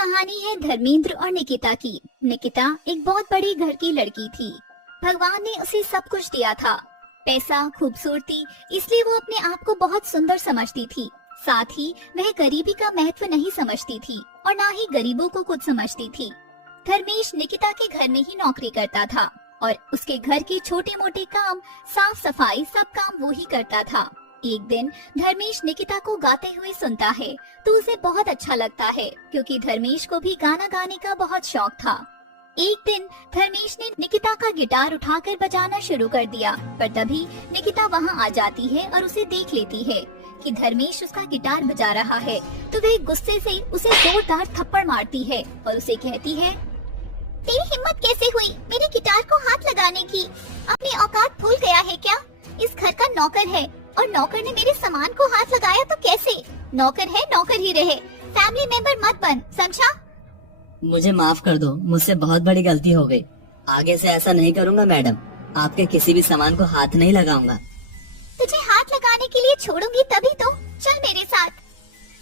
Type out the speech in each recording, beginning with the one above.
कहानी है धर्मेंद्र और निकिता की। निकिता एक बहुत बड़े घर की लड़की थी। भगवान ने उसे सब कुछ दिया था, पैसा, खूबसूरती, इसलिए वो अपने आप को बहुत सुंदर समझती थी। साथ ही वह गरीबी का महत्व नहीं समझती थी और ना ही गरीबों को कुछ समझती थी। धर्मेश निकिता के घर में ही नौकरी करता था और उसके घर के छोटे मोटे काम, साफ सफाई, सब काम वो ही करता था। एक दिन धर्मेश निकिता को गाते हुए सुनता है तो उसे बहुत अच्छा लगता है, क्योंकि धर्मेश को भी गाना गाने का बहुत शौक था। एक दिन धर्मेश ने निकिता का गिटार उठाकर बजाना शुरू कर दिया, पर तभी निकिता वहां आ जाती है और उसे देख लेती है कि धर्मेश उसका गिटार बजा रहा है, तो वह गुस्से से उसे जोरदार थप्पड़ मारती है और उसे कहती है, तेरी हिम्मत कैसे हुई मेरे गिटार को हाथ लगाने की? अपनी औकात भूल गया है क्या? इस घर का नौकर है और नौकर ने मेरे सामान को हाथ लगाया तो कैसे? नौकर है, नौकर ही रहे, फैमिली मेंबर मत बन, समझा? मुझे माफ कर दो, मुझसे बहुत बड़ी गलती हो गई। आगे से ऐसा नहीं करूँगा मैडम। आपके किसी भी सामान को हाथ नहीं लगाऊंगा। तुझे हाथ लगाने के लिए छोड़ूंगी तभी तो, चल मेरे साथ।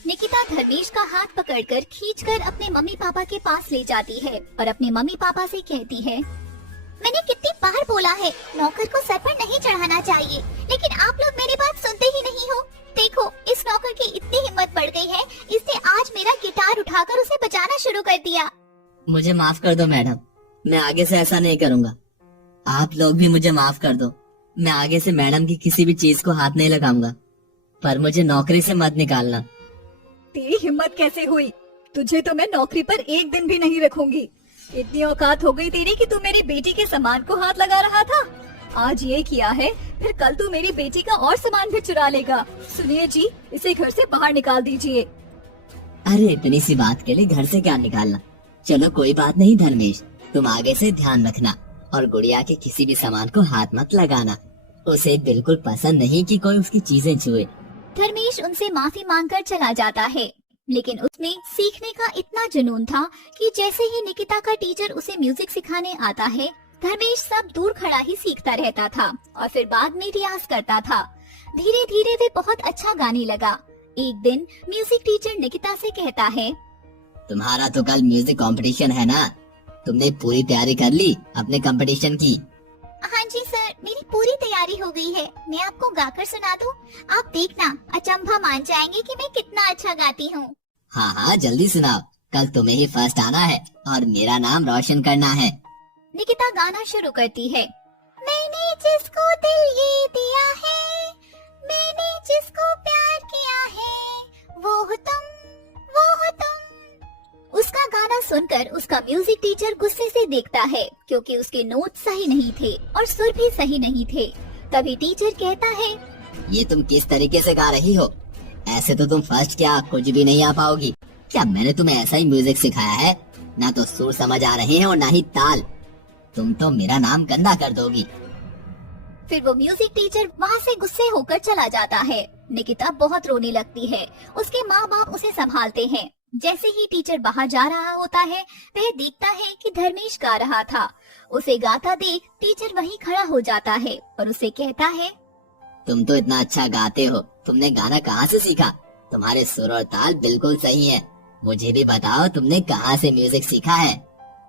निकिता धर्मेश का हाथ पकड़कर खींचकर अपने मम्मी पापा के पास ले जाती है और अपने मम्मी पापा से कहती है, मैंने कितनी बार बोला है नौकर को सर पर नहीं चढ़ाना चाहिए, लेकिन आप लोग मेरी बात सुनते ही नहीं हो। देखो, इस नौकर की इतनी हिम्मत बढ़ गई है, इसने आज मेरा गिटार उठाकर उसे बजाना शुरू कर दिया। मुझे माफ कर दो मैडम, मैं आगे से ऐसा नहीं करूँगा। आप लोग भी मुझे माफ कर दो, मैं आगे से मैडम की किसी भी चीज को हाथ नहीं लगाऊंगा, पर मुझे नौकरी से मत निकालना। तेरी हिम्मत कैसे हुई? तुझे तो मैं नौकरी पर एक दिन भी नहीं रखूंगी। इतनी औकात हो गई तेरी कि तू मेरी बेटी के सामान को हाथ लगा रहा था। आज ये किया है, फिर कल तू मेरी बेटी का और सामान भी चुरा लेगा। सुनिए जी, इसे घर से बाहर निकाल दीजिए। अरे इतनी सी बात के लिए घर से क्या निकालना? चलो कोई बात नहीं धर्मेश, तुम आगे से ध्यान रखना और गुड़िया के किसी भी सामान को हाथ मत लगाना। उसे बिल्कुल पसंद नहीं कि कोई उसकी चीजें छुए। धर्मेश उनसे माफी मांगकर चला जाता है, लेकिन उसमें सीखने का इतना जुनून था कि जैसे ही निकिता का टीचर उसे म्यूजिक सिखाने आता है, धर्मेश सब दूर खड़ा ही सीखता रहता था और फिर बाद में रियाज करता था। धीरे धीरे वे बहुत अच्छा गाने लगा। एक दिन म्यूजिक टीचर निकिता से कहता है, तुम्हारा तो कल म्यूजिक कंपटीशन है ना? तुमने पूरी तैयारी कर ली अपने कंपटीशन की? हाँ जी सर, मेरी पूरी तैयारी हो गई है। मैं आपको गाकर सुना दूं? आप देखना, अचंभा मान जाएंगे कि मैं कितना अच्छा गाती हूँ। हाँ हाँ जल्दी सुनाओ, कल तुम्हें ही फर्स्ट आना है और मेरा नाम रोशन करना है। निकिता गाना शुरू करती है, मैंने जिसको दिल ये दिया है, मैंने जिसको प्यार किया है, वो हो तुम, वो हो तुम। उसका गाना सुनकर उसका म्यूजिक टीचर गुस्से से देखता है, क्योंकि उसके नोट सही नहीं थे और सुर भी सही नहीं थे। तभी टीचर कहता है, ये तुम किस तरीके से गा रही हो? ऐसे तो तुम फर्स्ट क्या कुछ भी नहीं आ पाओगी। क्या मैंने तुम्हें ऐसा ही म्यूजिक सिखाया है? ना तो सुर समझ आ रहे हैं और ना ही ताल। तुम तो मेरा नाम गंदा कर दोगी। फिर वो म्यूजिक टीचर वहाँ से गुस्से होकर चला जाता है। निकिता बहुत रोने लगती है। उसके माँ बाप उसे संभालते हैं। जैसे ही टीचर बाहर जा रहा होता है, वह देखता है कि धर्मेश गा रहा था। उसे गाता देख टीचर वहीं खड़ा हो जाता है और उसे कहता है, तुम तो इतना अच्छा गाते हो, तुमने गाना कहाँ से सीखा? तुम्हारे सुर और ताल बिल्कुल सही है। मुझे भी बताओ तुमने कहाँ से म्यूजिक सीखा है?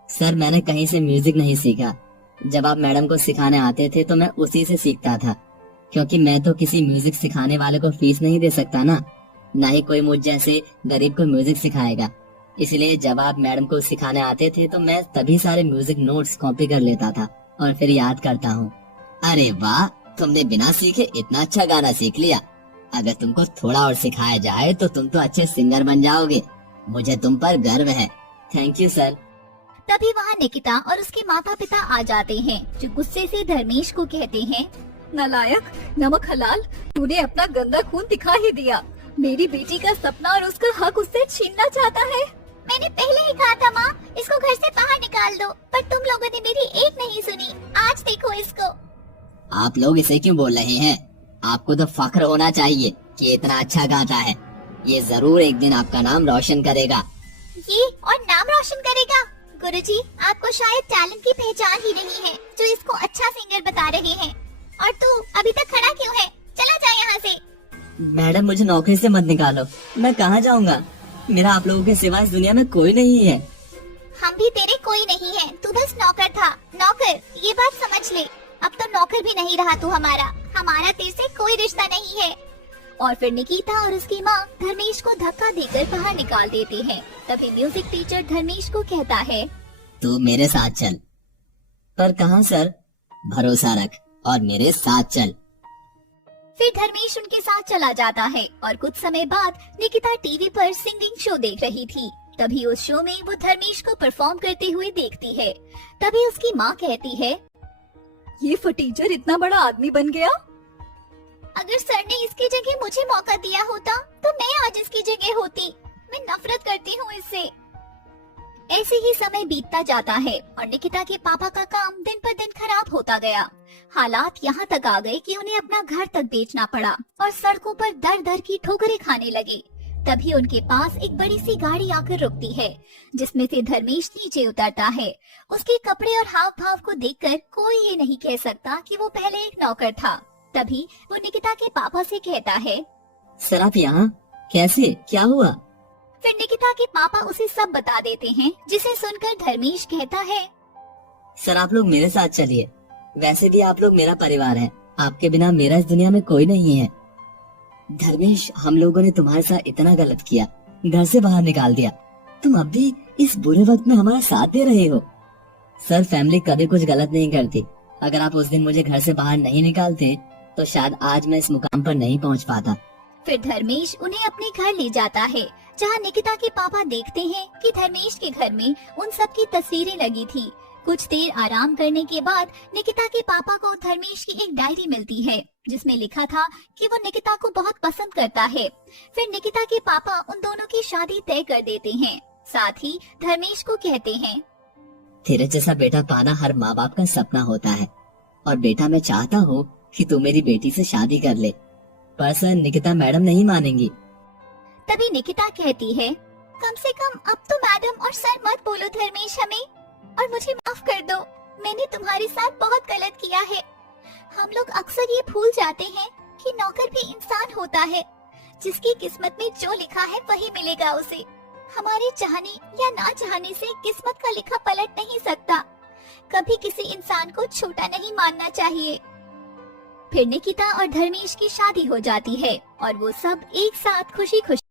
सर मैंने कहीं से म्यूजिक नहीं सीखा। जब आप मैडम को सिखाने आते थे तो मैं उसी से सीखता था, क्योंकि मैं तो किसी म्यूजिक सिखाने वाले को फीस नहीं दे सकता ना ही कोई मुझ जैसे गरीब को म्यूजिक सिखाएगा। इसलिए जब आप मैडम को सिखाने आते थे तो मैं तभी सारे म्यूजिक नोट्स कॉपी कर लेता था और फिर याद करता हूँ। अरे वाह, तुमने बिना सीखे इतना अच्छा गाना सीख लिया। अगर तुमको थोड़ा और सिखाया जाए तो तुम तो अच्छे सिंगर बन जाओगे। मुझे तुम पर गर्व है। Thank you sir. तभी वहाँ निकिता और उसके माता पिता आ जाते हैं, जो गुस्से से धर्मेश को कहते हैं, नालायक, नमक हलाल, तूने अपना गंदा खून दिखा ही दिया। मेरी बेटी का सपना और उसका हक उससे छीनना चाहता है। मैंने पहले ही कहा था माँ, इसको घर से बाहर निकाल दो, पर तुम लोगों ने मेरी एक नहीं सुनी। आज देखो इसको। आप लोग इसे क्यों बोल रहे हैं? आपको तो फख्र होना चाहिए कि इतना अच्छा गाता है। ये जरूर एक दिन आपका नाम रोशन करेगा। ये और नाम रोशन करेगा? गुरुजी, आपको शायद टैलेंट की पहचान ही नहीं है, जो इसको अच्छा सिंगर बता रहे हैं। और तू अभी तक खड़ा क्यों है? चला जा यहाँ से। मैडम मुझे नौकरी से मत निकालो, मैं कहाँ जाऊँगा? मेरा आप लोगों के सिवा इस दुनिया में कोई नहीं है। हम भी तेरे कोई नहीं है, तू बस नौकर था। नौकर, ये बात समझ ले। अब तो नौकर भी नहीं रहा तू हमारा। हमारा तेरे से कोई रिश्ता नहीं है। और फिर निकिता और उसकी माँ धर्मेश को धक्का देकर बाहर निकाल देते हैं। तभी म्यूजिक टीचर धर्मेश को कहता है, तू मेरे साथ चल। पर कहाँ सर? भरोसा रख और मेरे साथ चल। फिर धर्मेश उनके साथ चला जाता है और कुछ समय बाद निकिता टीवी पर सिंगिंग शो देख रही थी। तभी उस शो में वो धर्मेश को परफॉर्म करते हुए देखती है। तभी उसकी माँ कहती है, ये फटीचर इतना बड़ा आदमी बन गया। अगर सर ने इसकी जगह मुझे मौका दिया होता तो मैं आज इसकी जगह होती। मैं नफरत करती हूँ इससे। ऐसे ही समय बीतता जाता है और निकिता के पापा का काम दिन पर दिन खराब होता गया। हालात यहाँ तक आ गए कि उन्हें अपना घर तक बेचना पड़ा और सड़कों पर दर दर की ठोकरें खाने लगे। तभी उनके पास एक बड़ी सी गाड़ी आकर रुकती है, जिसमें से धर्मेश नीचे उतरता है। उसके कपड़े और हाव भाव को देखकर कोई ये नहीं कह सकता कि वो पहले एक नौकर था। तभी वो निकिता के पापा से कहता है, सर आप यहाँ कैसे? क्या हुआ? फिर निकिता के पापा उसे सब बता देते हैं, जिसे सुनकर धर्मेश कहता है, सर आप लोग मेरे साथ चलिए। वैसे भी आप लोग मेरा परिवार है। आपके बिना मेरा इस दुनिया में कोई नहीं है। धर्मेश, हम लोगों ने तुम्हारे साथ इतना गलत किया, घर से बाहर निकाल दिया। तुम अब भी इस बुरे वक्त में हमारा साथ दे रहे हो। सर फैमिली कभी कुछ गलत नहीं करती। अगर आप उस दिन मुझे घर से बाहर नहीं निकालते तो शायद आज मैं इस मुकाम पर नहीं पहुंच पाता। फिर धर्मेश उन्हें अपने घर ले जाता है, जहां निकिता के पापा देखते हैं कि धर्मेश के घर में उन सब की तस्वीरें लगी थी। कुछ देर आराम करने के बाद निकिता के पापा को धर्मेश की एक डायरी मिलती है, जिसमें लिखा था कि वो निकिता को बहुत पसंद करता है। फिर निकिता के पापा उन दोनों की शादी तय कर देते हैं। साथ ही धर्मेश को कहते हैं, तेरे जैसा बेटा पाना हर माँ बाप का सपना होता है और बेटा मैं चाहता हूँ कि तू मेरी बेटी से शादी कर ले, पर सर निकिता मैडम नहीं मानेंगी। तभी निकिता कहती है, कम से कम अब तो मैडम और सर मत बोलो धर्मेश हमें, और मुझे माफ कर दो। मैंने तुम्हारे साथ बहुत गलत किया है। हम लोग अक्सर ये भूल जाते हैं कि नौकर भी इंसान होता है। जिसकी किस्मत में जो लिखा है वही मिलेगा उसे। हमारे चाहने या ना चाहने से किस्मत का लिखा पलट नहीं सकता। कभी किसी इंसान को छोटा नहीं मानना चाहिए। फिर निकिता और धर्मेश की शादी हो जाती है और वो सब एक साथ खुशी खुशी